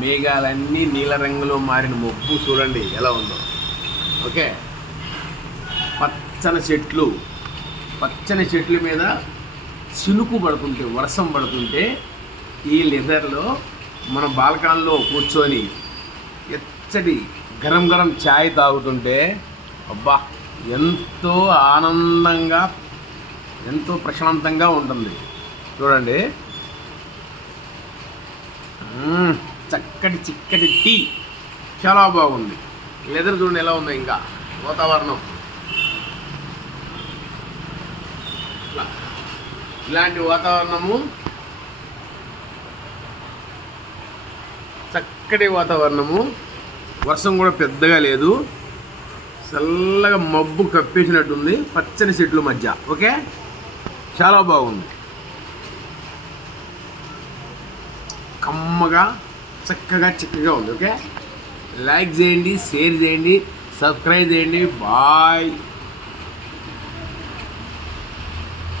మేఘాలన్నీ నీల రంగులో మారిన మబ్బు చూడండి ఎలా ఉందో. ఓకే, పచ్చని చెట్ల మీద చినుకు పడుతుంటే, వర్షం పడుతుంటే ఈ లెదర్లో మన బాల్కనీలో కూర్చొని ఎచ్చటి గరం గరం ఛాయ్ తాగుతుంటే అబ్బా ఎంతో ఆనందంగా, ఎంతో ప్రశాంతంగా ఉంటుంది. చూడండి, చక్కటి చిక్కటి టీ చాలా బాగుంది. లెదర్ చూడండి ఎలా ఉందో. ఇంకా వాతావరణం ఇలాంటి వాతావరణము, చక్కటి వాతావరణము. వర్షం కూడా పెద్దగా లేదు, చల్లగా మబ్బు కప్పేసినట్టుంది పచ్చని చెట్ల మధ్య. ఓకే, చాలా బాగుంది. కమ్మగా చక్కగా ఉంది. ఓకే, లైక్ చేయండి, షేర్ చేయండి, సబ్స్క్రైబ్ చేయండి. బాయ్.